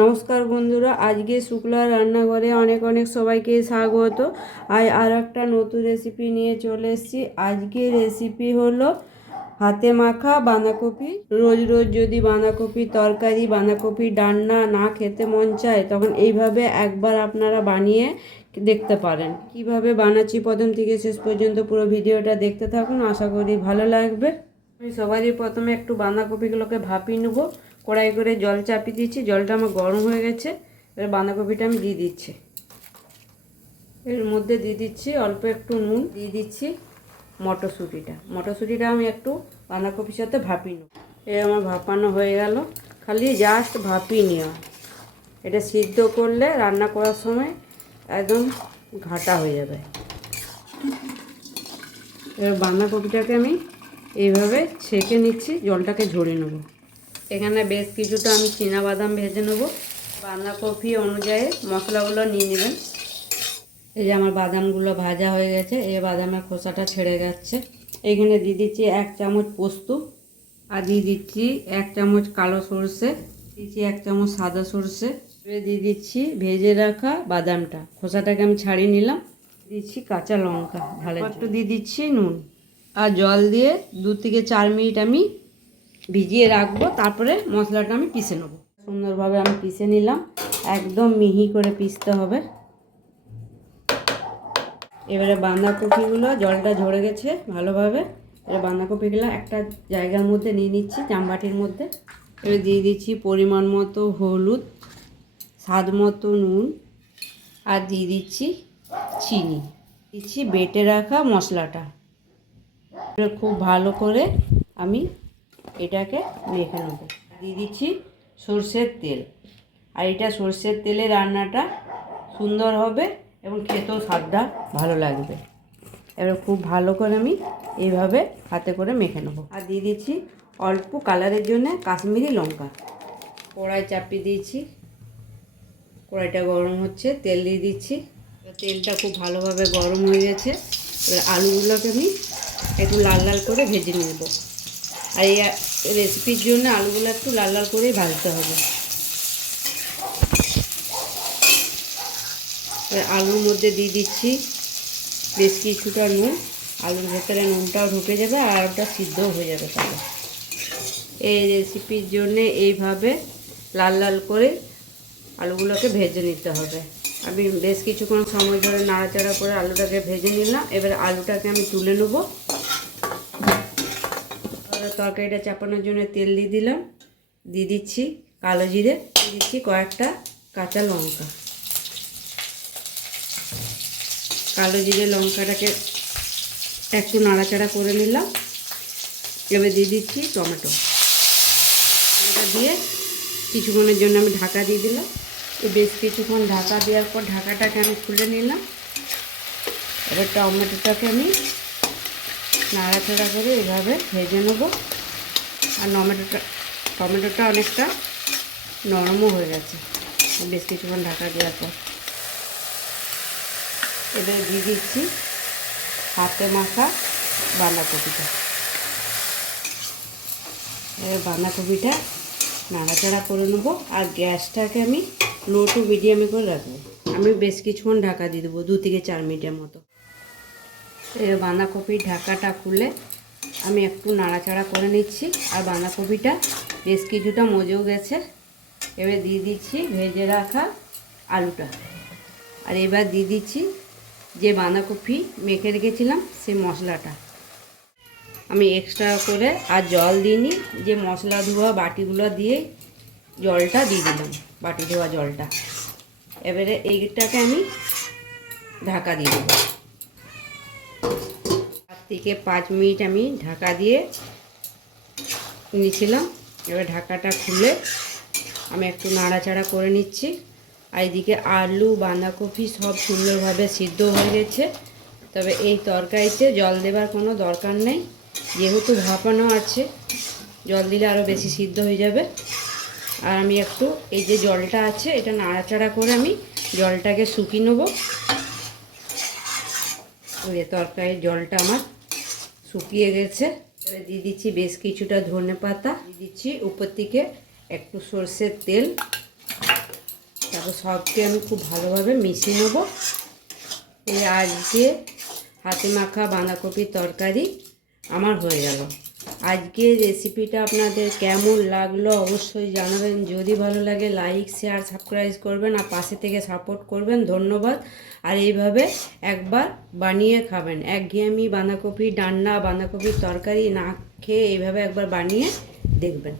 নমস্কার বন্ধুরা, আজকে শুক্লা রান্নাঘরে অনেক অনেক সবাইকে স্বাগত। আর একটা নতুন রেসিপি নিয়ে চলে এসেছি। আজকে রেসিপি হলো হাতে মাখা বাঁধাকপি। রোজ রোজ যদি বাঁধাকপি তরকারি, বাঁধাকপি ডান্না না খেতে মন চায়, তখন এইভাবে একবার আপনারা বানিয়ে দেখতে পারেন। কিভাবে বানাচ্ছি প্রথম থেকে শেষ পর্যন্ত পুরো ভিডিওটা দেখতে থাকুন, আশা করি ভালো লাগবে। আমি সবারই প্রথমে একটু বাঁধাকপিগুলোকে ভাপিয়ে নেবো। কড়াই করে জল চাপিয়ে দিচ্ছি, জলটা আমার গরম হয়ে গেছে। এবার বাঁধাকপিটা আমি দিয়ে দিচ্ছি। এর মধ্যে দিয়ে দিচ্ছি অল্প একটু নুন, দিয়ে দিচ্ছি মটরশুঁটিটা আমি একটু বাঁধাকপির সাথে ভাপিয়ে নেব। আমার ভাপানো হয়ে গেল, খালি জাস্ট ভাপিয়ে নেওয়া। এটা সিদ্ধ করলে রান্না করার সময় একদম ঘাটা হয়ে যাবে। এবার বাঁধাকপিটাকে আমি এইভাবে ছেঁকে নিচ্ছি, জলটাকে ঝরিয়ে নেব। এখানে বেশ কিছুটা আমি বাদাম ভেজে নেব। বাঁধাকপি অনুযায়ী মশলাগুলো নিয়ে নেবেন। এই যে আমার বাদামগুলো ভাজা হয়ে গেছে, এই বাদামের খোসাটা ছেড়ে যাচ্ছে। এখানে দিয়ে দিচ্ছি 1 চামচ পোস্ত, আর দিয়ে দিচ্ছি 1 চামচ কালো সরষে, দিচ্ছি 1 চামচ সাদা সরষে। এবার দিয়ে দিচ্ছি ভেজে রাখা বাদামটা, খোসাটাকে আমি ছাড়িয়ে নিলাম। দিচ্ছি কাঁচা লঙ্কা, ভালো একটু দিয়ে দিচ্ছি নুন, আর জল দিয়ে 2 থেকে 4 মিনিট আমি ভিজিয়ে রাখবো। তারপরে মশলাটা আমি পিষে নেবো। সুন্দরভাবে আমি পিষে নিলাম, একদম মিহি করে পিষতে হবে। এবারে বাঁধাকপিগুলো জলটা ঝরে গেছে ভালোভাবে। এবার বাঁধাকপিগুলো একটা জায়গার মধ্যে নিয়ে নিচ্ছি, জামবাটির মধ্যে। এবার দিয়ে দিচ্ছি পরিমাণ মতো হলুদ, স্বাদ মতো নুন, আর দিয়ে দিচ্ছি চিনি, দিচ্ছি বেটে রাখা মশলাটা। এবার খুব ভালো করে আমি এটাকে মেখে নেব। দিয়ে দিচ্ছি সরষের তেল, আর এটা সরষের তেলে রান্নাটা সুন্দর হবে এবং খেতেও স্বাদটা ভালো লাগবে। এবার খুব ভালো করে আমি এইভাবে হাতে করে মেখে নেব। আর দিয়ে দিচ্ছি অল্প কালারের জন্য কাশ্মীরি লঙ্কা। কড়াই চাপিয়ে দিয়েছি, কড়াইটা গরম হচ্ছে, তেল দিয়ে দিচ্ছি। তেলটা খুব ভালোভাবে গরম হয়ে গেছে। এবার আলুগুলোকে আমি একটু লাল লাল করে ভেজে নেব। আর এই রেসিপির জন্য আলুগুলো একটু লাল লাল করেই ভাজতে হবে। আলুর মধ্যে দিয়ে দিচ্ছি বেশ কিছুটা নুন। আলুর ভেতরে নুনটাও ঢুকে যাবে আর আলুটা সিদ্ধও হয়ে যাবে। তাহলে এই রেসিপির জন্য এইভাবে লাল লাল করে আলুগুলোকে ভেজে নিতে হবে। আমি বেশ কিছুক্ষণ সময় ধরে নাড়াচাড়া করে আলুটাকে ভেজে নিলাম। এবার আলুটাকে আমি তুলে নেব। তরকারিটা চাপানোর জন্য তেল দিয়ে দিলাম, দিয়ে দিচ্ছি কালো জিরে, দিয়ে দিচ্ছি কয়েকটা কাঁচা লঙ্কা। কালো জিরে লঙ্কাটাকে একটু নাড়াচাড়া করে নিলাম। এবার দিয়ে দিচ্ছি টমেটো। এটা দিয়ে কিছুক্ষণের জন্য আমি ঢাকা দিয়ে দিলাম। বেশ কিছুক্ষণ ঢাকা দেওয়ার পর ঢাকাটাকে আমি খুলে নিলাম। এবার টমেটোটাকে আমি নাড়াচাড়া করে এভাবে ভেজে নেব। আর টমেটোটা অনেকটা নরমও হয়ে গেছে বেশ কিছুক্ষণ ঢাকা দেওয়ার পর। এবার দিয়ে দিচ্ছি হাতে মাখা বাঁধাকপিটা। এবার বাঁধাকপিটা নাড়াচাড়া করে নেবো। আর গ্যাসটাকে আমি লো টু মিডিয়ামে করে রাখবো। আমি বেশ কিছুক্ষণ ঢাকা দিয়ে দেবো, 2 থেকে 4 মিনিটের মতো। এবার বাঁধাকপির ঢাকাটা খুলে আমি একটু নাড়াচাড়া করে নিচ্ছি। আর বাঁধাকপিটা বেশ কিছুটা মজেও গেছে। এবার দিয়ে দিচ্ছি ভেজে রাখা আলুটা। আর এবার দিয়ে দিচ্ছি যে বাঁধাকপি মেখে রেখেছিলাম সেই মশলাটা। আমি এক্সট্রা করে আর জল দিইনি, যে মশলা ধোয়া বাটিগুলো দিয়ে জলটা দিয়ে দিলাম, বাটি ধোয়া জলটা। এবারে এইটাকে আমি ঢাকা দিয়ে দেবো। 4 থেকে 5 মিনিট আমি ঢাকা দিয়ে নিয়েছিলাম। এবার ঢাকাটা খুলে আমি একটু নাড়াচাড়া করে নিচ্ছি। আর এদিকে আলু বাঁধাকপি সব সুন্দরভাবে সিদ্ধ হয়ে গেছে। তবে এই তরকারিতে জল দেবার কোনো দরকার নেই, যেহেতু ভাপানো আছে। জল দিলে আরও বেশি সিদ্ধ হয়ে যাবে। আর আমি একটু এই যে জলটা আছে এটা নাড়াচাড়া করে আমি জলটাকে শুকিয়ে নেব। ওই তরকারির জলটা আমার শুকিয়ে গেছে। এবার দিয়ে দিচ্ছি বেশ কিছুটা ধনে পাতা, দিয়ে দিচ্ছি উপর থেকে একটু সরষের তেল। তারপর সবকে আমি খুব ভালোভাবে মিশিয়ে নেবো। এই আজকে হাতে মাখা বাঁধাকপির তরকারি আমার হয়ে গেল। আজকের রেসিপিটা আপনাদের কেমন লাগলো অবশ্যই জানাবেন। যদি ভালো লাগে লাইক শেয়ার সাবস্ক্রাইব করবেন আর পাশে থেকে সাপোর্ট করবেন। ধন্যবাদ। আর এইভাবে একবার বানিয়ে খাবেন। একঘেয়েমি বাঁধাকপি ডান্না বাঁধাকপির তরকারি না খেয়ে এইভাবে একবার বানিয়ে দেখবেন।